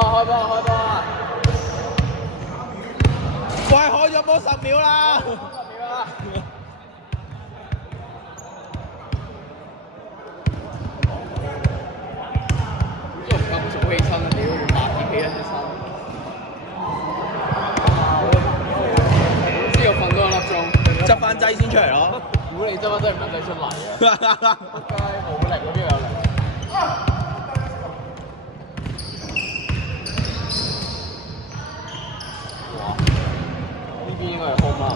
開波啊！喂，開咗波10秒啦！都唔夠早起身啊！屌，要8點起身起身。知我瞓多1粒鐘，執翻劑先出嚟咯。估你執翻劑唔撚使出嚟啊！仆街冇力嗰邊有力。哇！呢邊應該係 home 啊。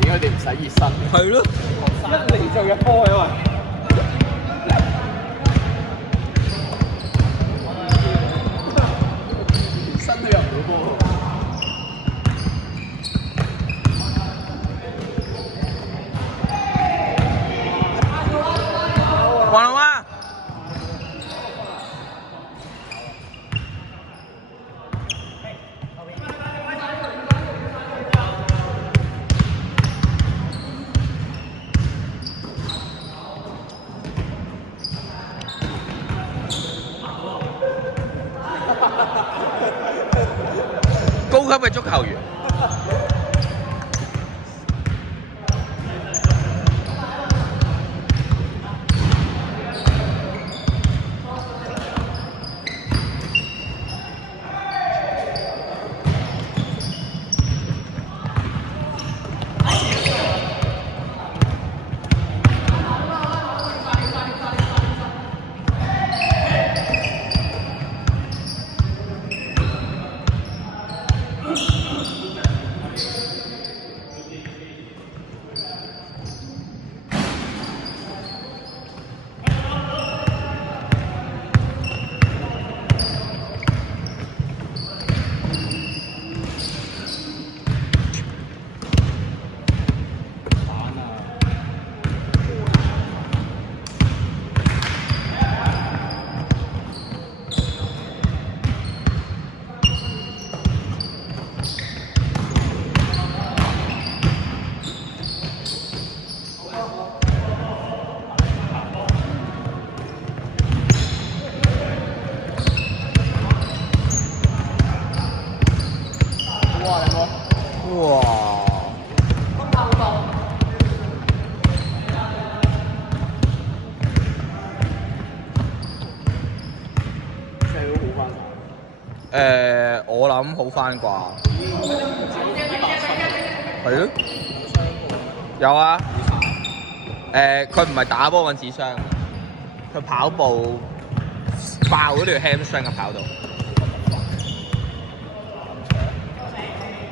點解你唔使熱身？係咯，一嚟就入波啊！連身都入唔到波。黃龍啊！高級嘅足球員。哇！我諗好翻啩。係咯。有啊。佢唔係打波嗰陣時傷，佢跑步爆嗰條 hamstring 啊跑到。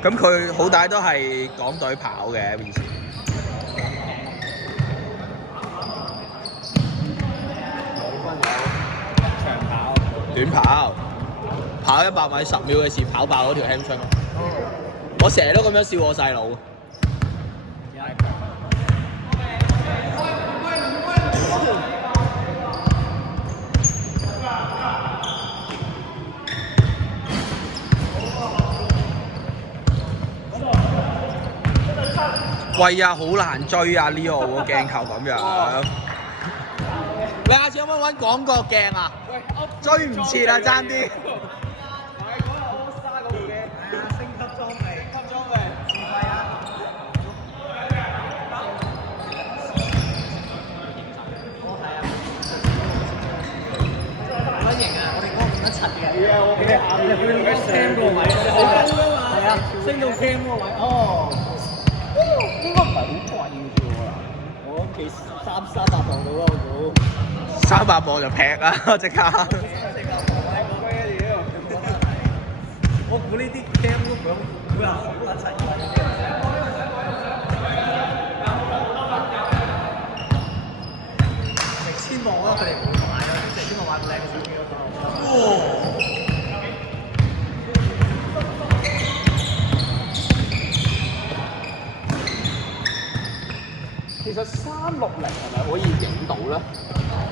咁佢好歹都係港隊跑嘅平時。長跑、短跑，跑100米10秒嘅事，跑爆嗰條 hamstring。我成日都咁樣笑我細佬。喂啊，好難追啊！Leo 個鏡球咁樣。你下次可唔可以揾廣角鏡啊？追唔切啊，爭啲。升級裝備，係啊。乜型啊？我哋嗰個1.7嘅。係啊，我哋去到 cam 嗰個位，好高㗎嘛。係啊，升到 cam 嗰個位。哦。應該唔係好貴嘅啫喎，我諗幾300磅到啦，我估。300磅就劈啦，即刻。我估呢啲 cam 都每人好撚齊貴嘅。成千萬啦，佢哋唔會買咯，成千萬買靚嘅手機都得。其實360係咪可以影到咧？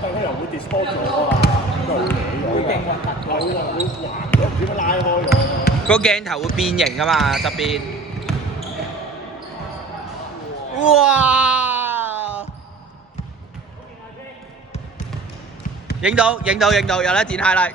但係佢又會 distort 咗啊，會勁核突，會橫咗，唔知點拉開咗。個鏡頭會變形啊嘛，側邊。哇！影到，有得剪 highlight。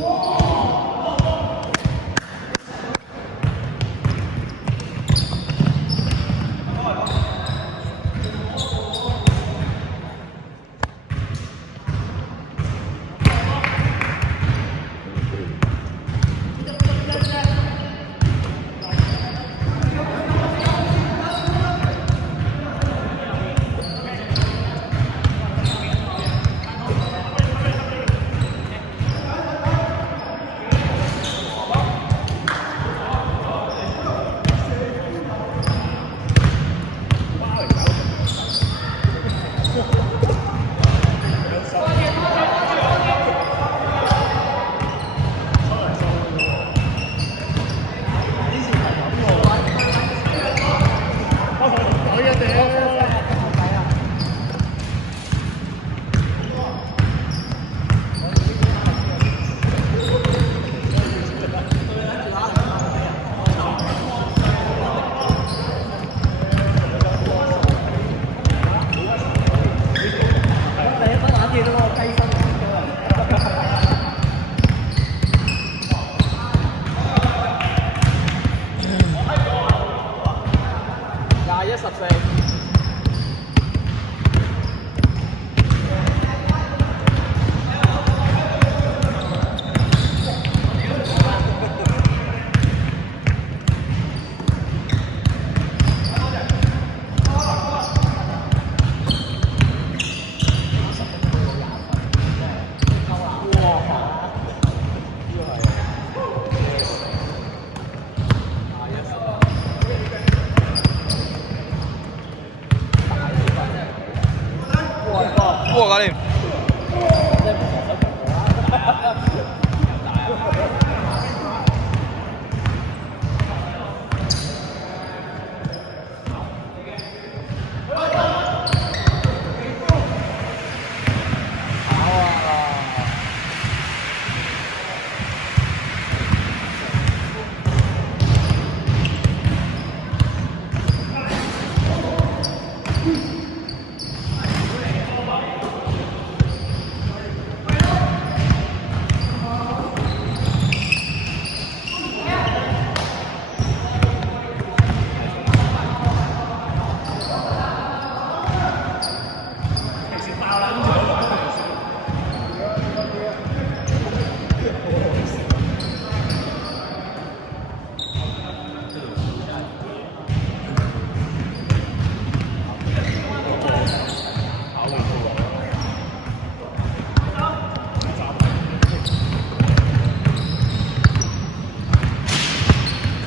哇！搞掂。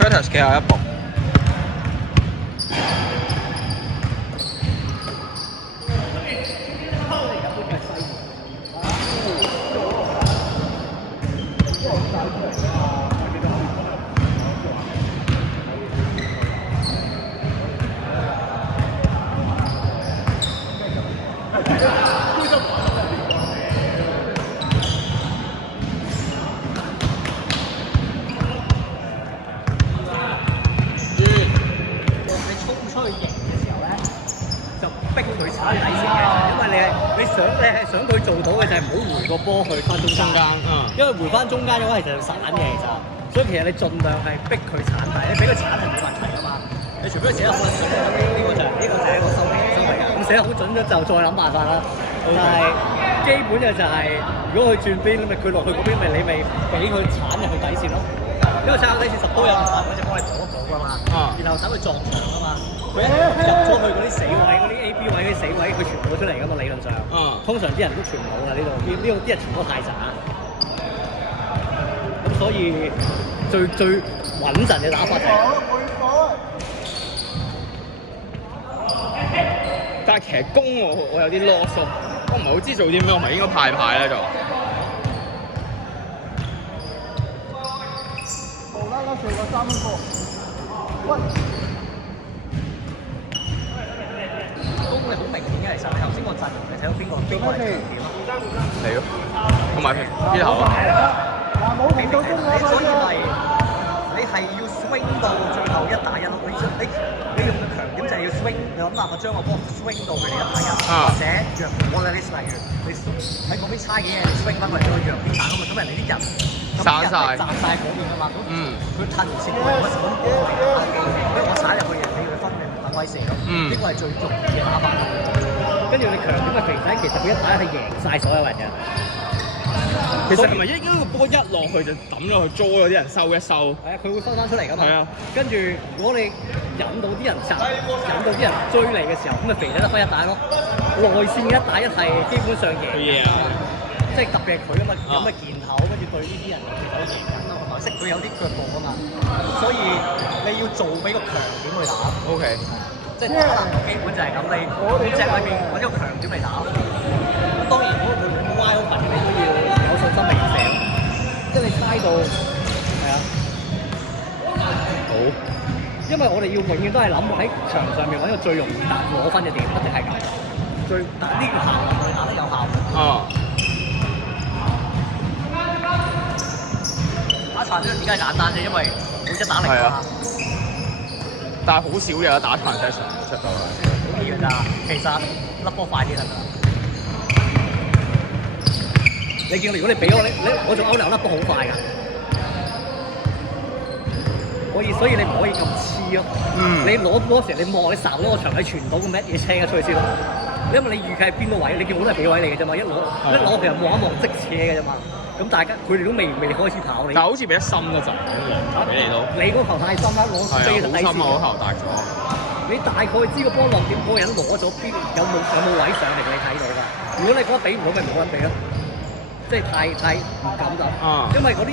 Curtis 嘅下一步。你衝出去贏嘅時候咧，就逼佢踩底線嘅，因為你係想佢做到嘅就係唔好回個波去翻中間，因為回翻中間嘅話其實要散嘅其實，所以其實你盡量係逼佢鏟底，你俾佢鏟係冇問題噶嘛。你除非佢寫得好準，呢個就係一個收尾㗎。咁寫得好準咗就再諗辦法啦。但係基本嘅就係，如果佢轉邊，咪佢落去嗰邊，咪你咪俾佢鏟入去底線咯。因為鏟底線10都有人嗰隻幫你補一補㗎嘛。然後等佢撞牆啊嘛。佢入咗去嗰啲死位，嗰啲 A、B 位嗰啲死位，佢傳到出嚟㗎嘛理論上。通常啲人都傳唔到㗎呢度，呢度啲人傳波太渣。咁所以最穩陣嘅打法就係。但係其實攻我有啲囉嗦，我唔係好知做啲咩，我咪應該派牌咧就。無啦啦射個3分波，喂！攻力好明顯嘅，其實你頭先個陣容你睇到邊個係強點啊？嚟咯，同埋呢頭啊。嗱冇停到攻啊！所以你係要 swing 到最後1打1咯。你用嘅強點就係要 swing， 你諗辦法將個波 swing 到佢哋1打1，或者弱波咧，例如你喺嗰邊差嘅嘢，你 swing 翻過嚟個弱邊打咁人哋啲人散晒，站晒嗰邊㗎嘛。佢褪完線過嚟嗰時咁波嚟打，因為我踩入去人哋佢分嘅等位射咯。呢個係最容易嘅打法。跟住你強點嘅肥仔，其實佢1打1係贏晒所有人嘅。其實係咪應該個波一落去就抌落去捉嗰啲人收一收？係啊，佢會收翻出嚟㗎嘛。係啊。跟住如果你引到啲人襲，引到啲人追你嘅時候，咁咪肥仔得分1打1咯。內線嘅1打1係基本上贏㗎嘛。即係特別係佢啊嘛，咁嘅健口，跟住對呢啲人有贏緊咯，同埋識佢有啲腳步㗎嘛。所以你要做俾個強點去打。OK。即係打籃球基本就係咁，你5隻裏邊揾個強點嚟打。咁當然如果佢冇 wide open，你都要有信心嚟射。即係你猜到係啊。好。因為我哋要永遠都係諗喺場上面揾個最容易攞分嘅點，一定係咁。但係呢個效果我哋打得有效。打殘呢個點解簡單啫？因為每隻打零啊。但係好少有打殘嘅場出到嚟。好易㗎咋，其實粒波快啲得㗎。你見到如果你俾我做歐流粒波好快㗎。所以你唔可以咁黐咯。你攞波時你望你睄咗個場，你傳唔到個乜嘢車嘅出去先咯。因為你預計係邊個位，你見好多係俾位你嘅啫嘛。一攞其實望一望即車嘅啫嘛。咁大家佢哋都未開始跑你。但係好似俾得深嗰陣俾你到。你嗰球太深啦，攞飛就底線。好深啊！嗰球大咗。你大概知個波落點，嗰個人攞咗邊，有冇位上嚟你睇到㗎。如果你覺得俾唔到，咪冇人俾咯。即係太唔敢就。因為嗰啲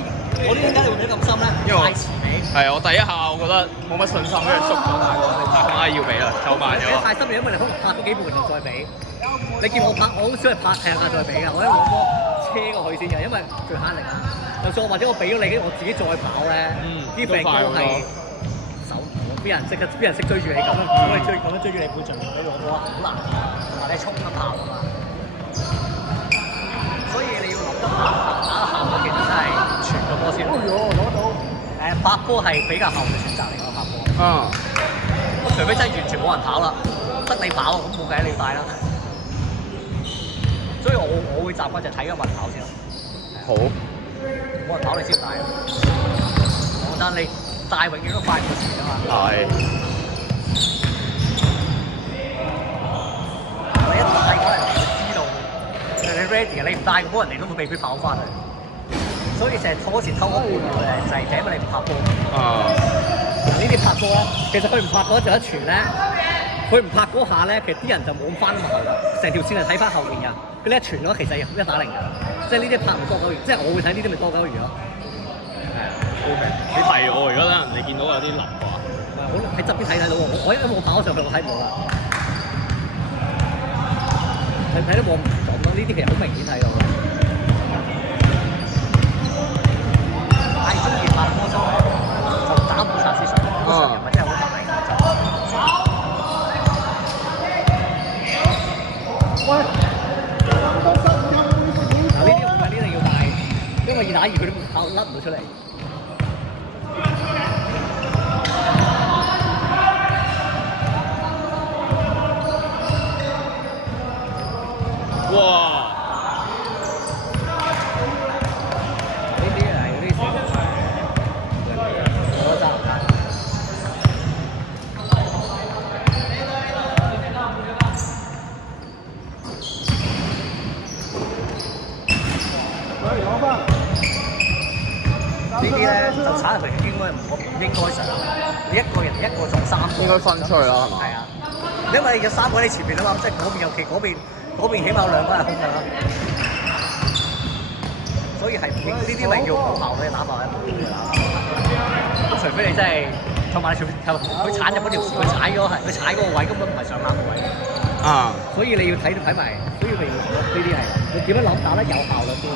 點解你會俾咁深咧？太遲俾。係啊，我第一下我覺得冇乜信心，跟住縮咗大個，但係要俾啦，就慢咗。太深，因為你可能拍咗幾步然後再俾。你見我拍，我好少係拍踢下再俾㗎，我一攞波車過去先㗎，因為最慳力。就算或者我俾咗你，我自己再跑咧，啲病都係手唔到，邊人識追住你咁樣，咁樣追住你半場，你攞波好難，同埋你衝得跑㗎嘛。所以你要諗得打得效果，其實真係傳個波先。攞到。拍波係比較後嘅選擇嚟㗎，拍波。除非真係完全冇人跑啦，得你跑，咁冇計你要帶啦。所以我會習慣就睇個運跑先。好。冇人跑你先帶啊！講真，你帶永遠都快過時㗎嘛。係。你一帶嗰人哋會知道，你 ready 嘅，你唔帶嗰人哋都會未必跑翻嚟。所以成日嗰時偷嗰半路咧，就係因為你唔拍波。呢啲拍波咧，其實佢唔拍嗰就一傳咧，佢唔拍嗰下咧，其實啲人就冇咁翻後㗎，成條線係睇翻後面㗎。佢呢一傳咗，其實1打0㗎，即係呢啲拍唔多鳩魚，即係我會睇呢啲咪多鳩魚咯。係啊 ，OK。你提我而家咧，你見到有啲流啊？我喺側邊睇到喎，我因為我跑上去我睇唔到啦。睇到我唔準咯，呢啲其實好明顯睇到。甩唔到出嚟。哇！呢啲係嗰啲我揸唔得。呢啲咧就產人平應該唔應該上，你一個人一個做三個，應該分出去啦，係嘛？係啊，因為有三個喺你前面啊嘛，即係嗰邊尤其嗰邊起碼有兩個係空㗎啦，所以係呢啲咪叫無效嘅打法咧，咁除非你真係同埋佢鏟入嗰條線，佢踩嗰個位根本唔係上籃個位，啊！所以你要睇埋，所以咪呢啲係你點樣諗打得有效率先。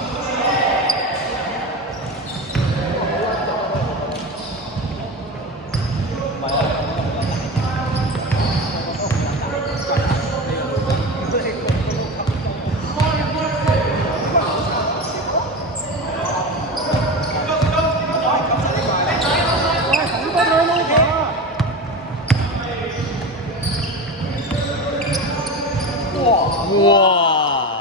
哇！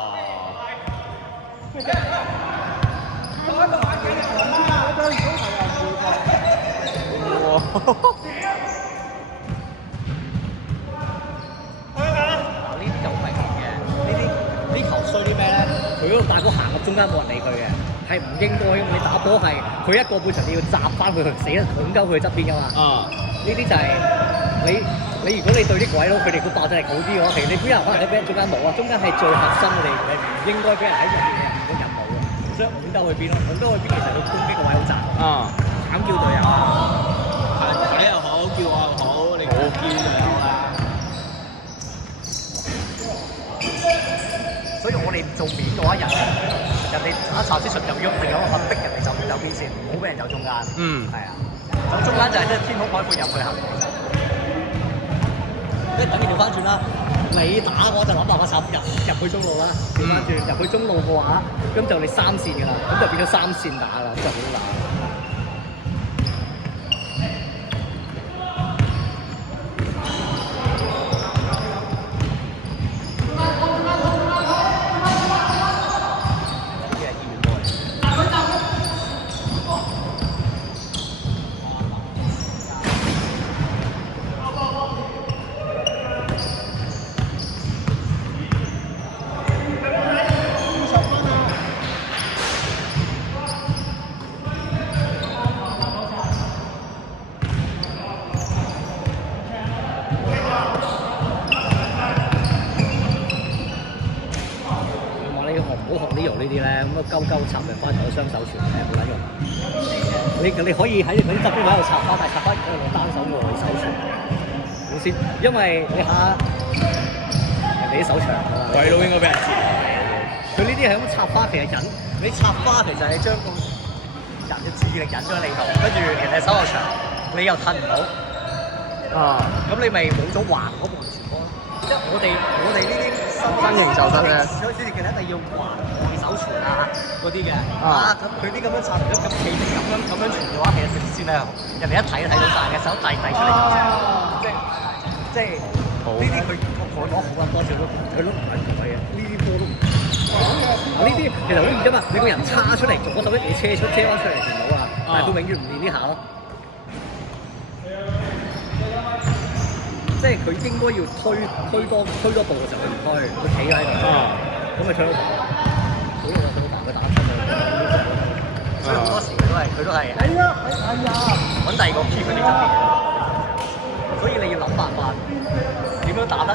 嗱呢啲就好明顯嘅，呢球衰啲咩咧？佢嗰個大哥行入中間冇人理佢嘅，係唔應該嘅。你打波係佢一個半場你要擲翻佢，死啦捅鳩佢側邊噶嘛。啊！呢啲就係你如果你對啲鬼佬佢哋個爆炸力好啲嘅話，其實你邊有可能喺俾人中間冇啊？中間係最核心嘅你唔應該俾人喺入邊嘅任務嘅，所以捅鳩去邊咯？捅鳩去邊其實佢攻擊個位好窄。啊！慘叫隊友，睇又好，叫我又好，你叫就有啦。所以我哋做面嗰一人哋打查之術就喐，另一個逼人哋走邊線，唔好俾人走中間。嗯，係啊，走中間就係即係天空海闊入去行，即係等於調翻轉啦。你打嘅話就諗辦法插入去中路啦，調翻轉入去中路嘅話，咁就你三線㗎啦，咁就變咗三線打啦，咁就好難。唔好學呢啲咧，咁啊鳩插人翻頭雙手傳嘅冇撚用。你可以喺嗰啲側邊位度插翻，但係插翻而家用單手外手傳，好先，因為你下人哋啲手長啊嘛。鬼佬應該俾人切。佢呢啲係咁插花，其實你插花其實係將個人嘅注意力引咗喺你度，跟住人哋手又長，你又褪唔到。啊，咁你咪冇咗橫嗰部分傳波咯。即係我哋呢啲新型就得咧，所以其實一定要橫外手傳啊嗰啲嘅。啊，咁佢啲咁樣插咗咁企定咁樣傳嘅話，其實直線係人哋一睇到晒嘅，手遞出嚟就成。即係呢啲佢攞好多少都佢都唔係同佢嘅，呢啲波都唔。呢啲其實好易啫嘛，你個人叉出嚟，做嗰手你車翻出嚟就好啊，但係佢永遠唔練呢下咯。即係佢應該要推多步嘅時候，佢唔推，佢企喺度，咁咪吹到頭。好用啊，吹到頭，佢打出去。所以好多時佢都係揾第二個 keep 喺你側邊。所以你要諗辦法點樣打得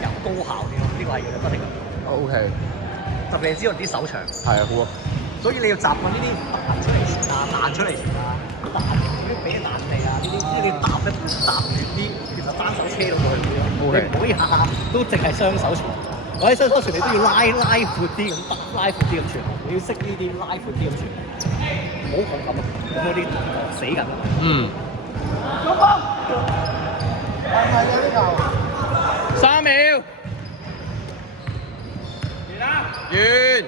有高效啲咯，呢個係要你不停咁。O K。特別係知道啲手長。係啊，好啊。所以你要習慣呢啲彈出嚟傳啊，彈出嚟傳啊，彈點樣俾啲彈地啊，呢啲你要彈遠啲，其實單手車到過去嘅。你唔可以下下都淨係雙手傳，或者雙手傳你都要拉闊啲咁，拉闊啲咁傳。你要識呢啲拉闊啲咁傳，唔好咁啊，咁嗰啲死緊。嗯。3秒。完。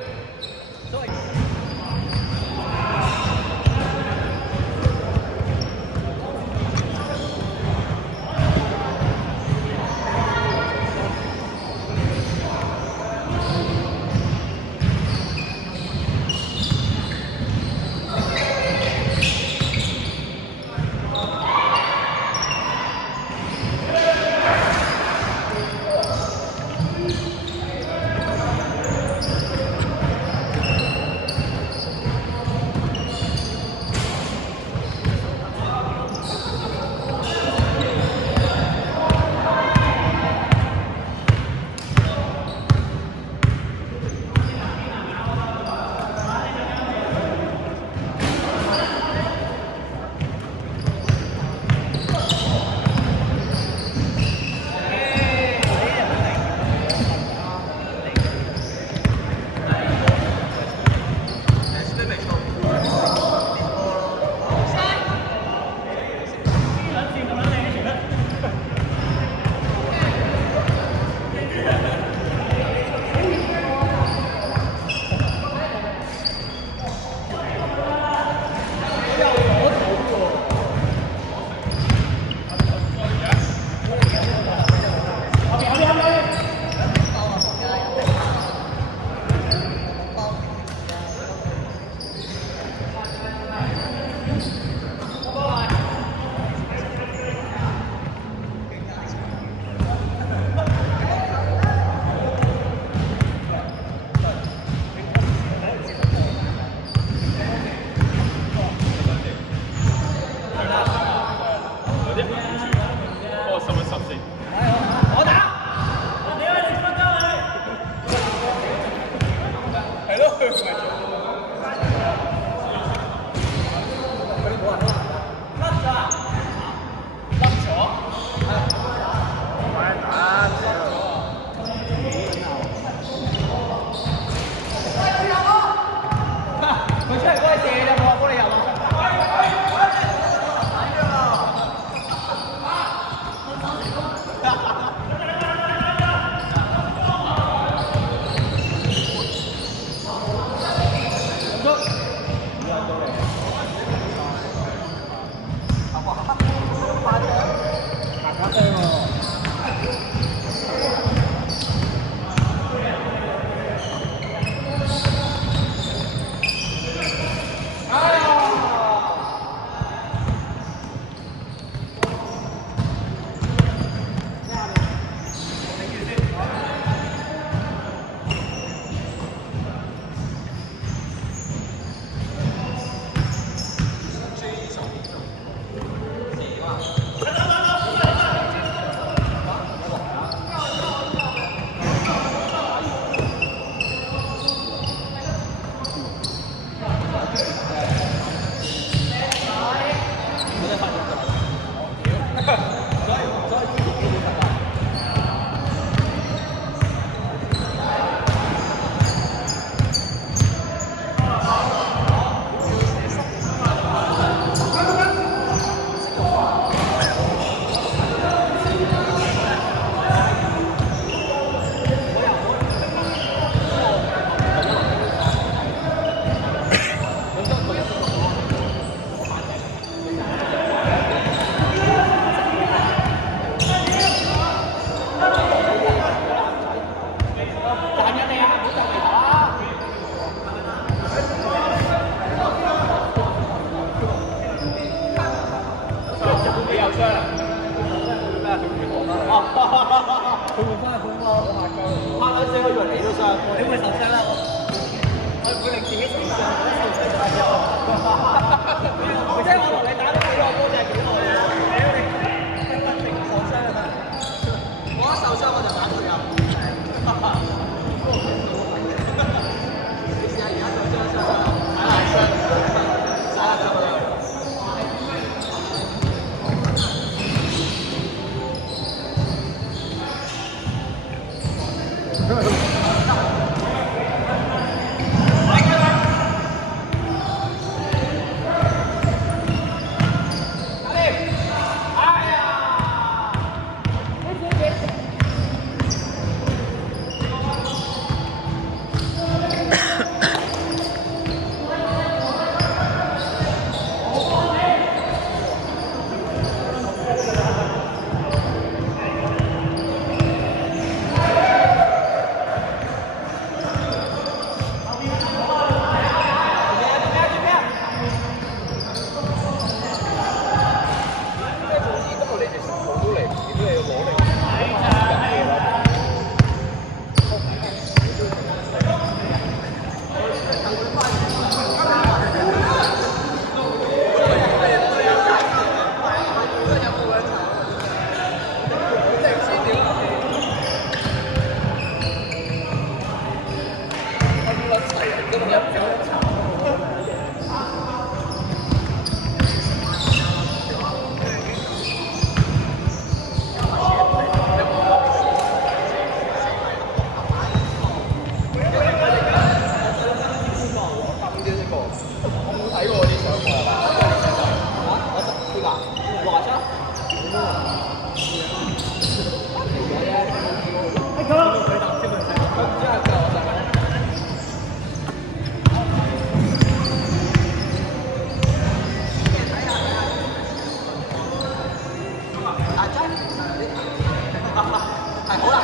個係嘛？我呢個60張。佢答基本上，佢真係夠我上。係好難。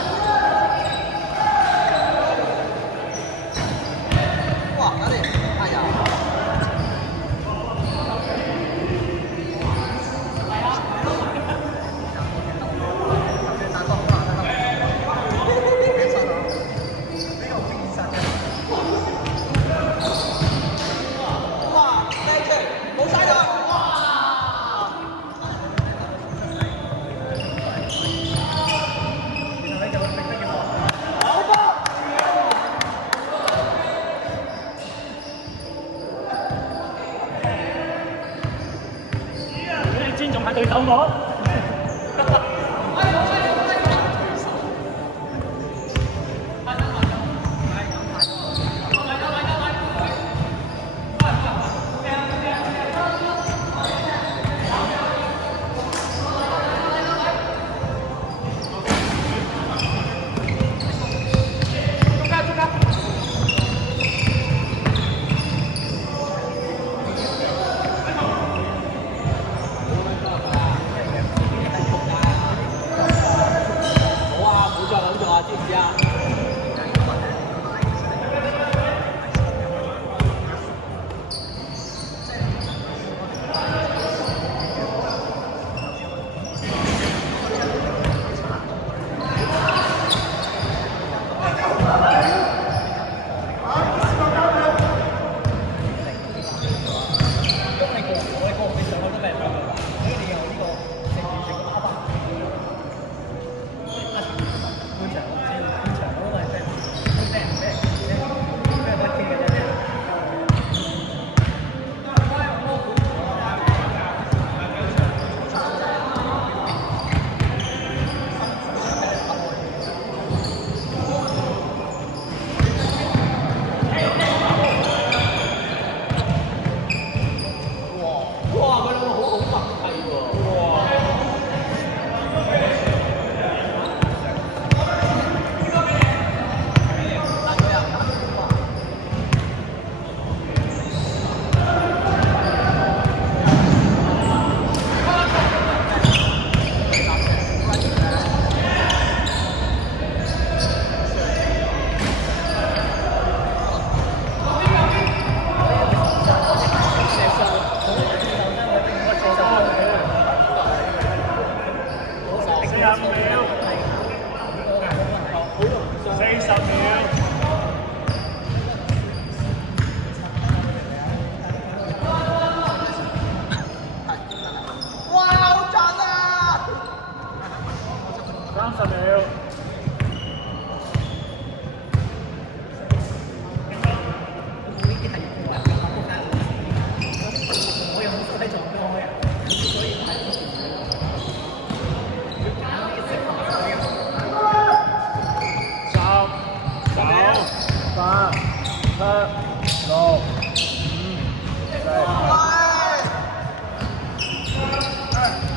哇！搞掂，哎呀！尊重下對手我。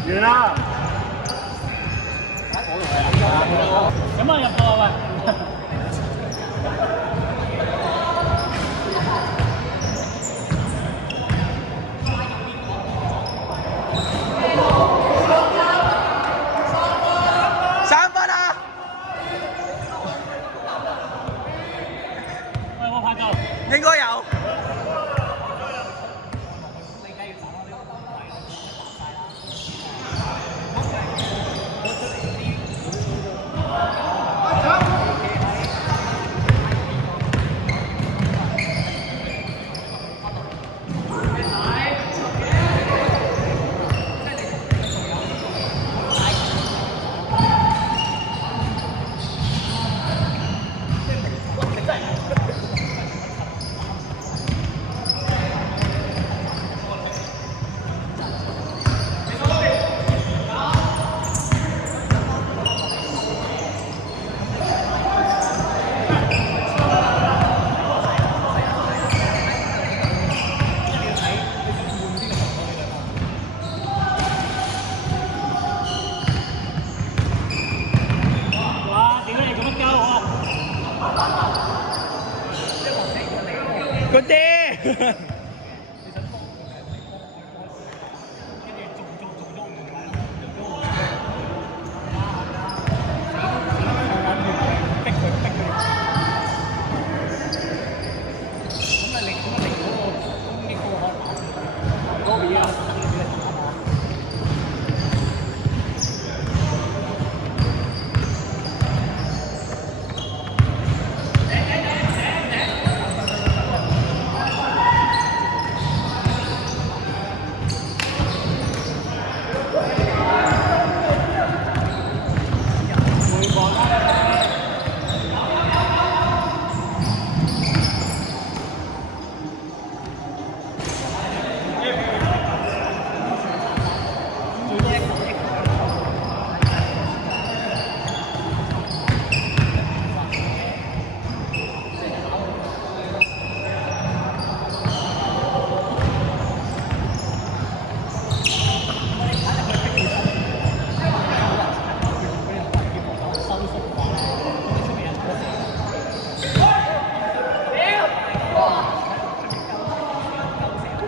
完啦！有冇人入波啊？3分啊！喂，有冇拍到？應該有。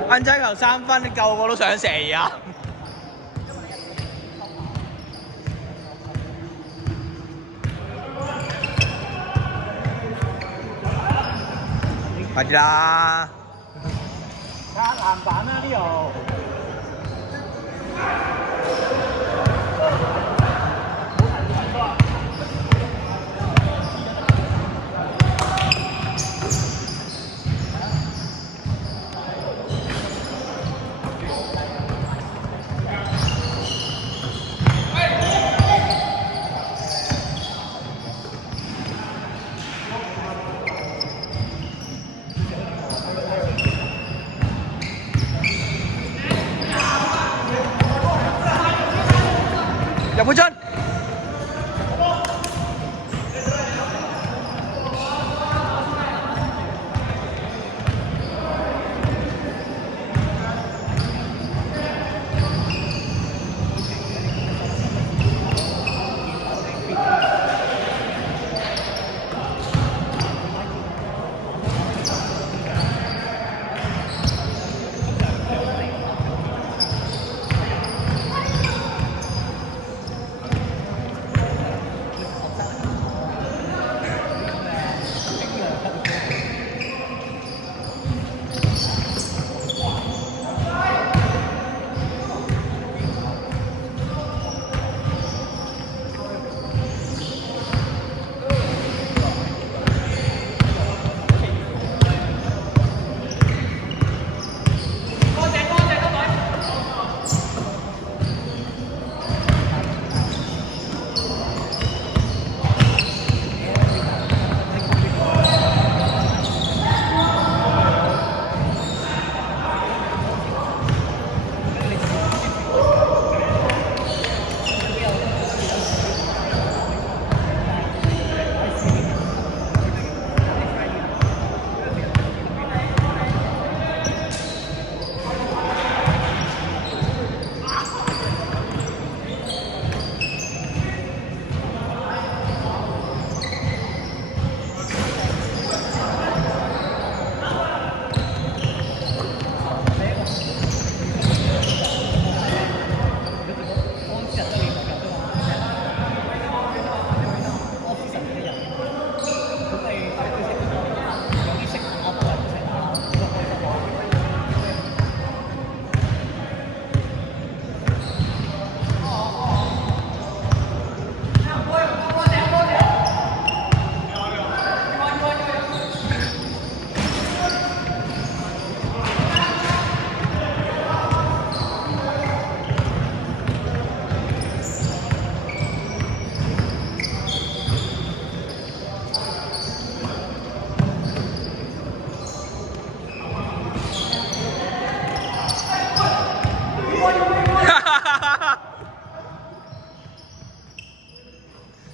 銀仔球3分，你救我都想射啊！快啲啦！擦籃板啦呢度。入去樽。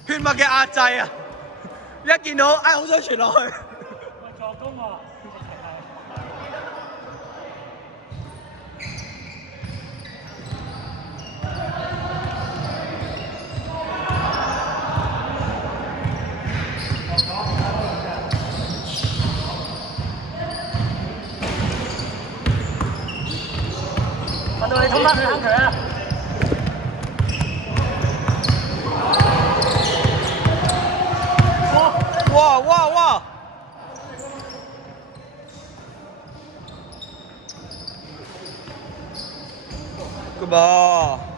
血脈嘅壓制啊！一見到，好想傳落去。助攻喎。我到你衝翻去攬佢啊！哇哇哇！個噃。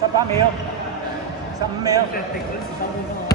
18秒，15秒。定嗰時收工㗎嘛。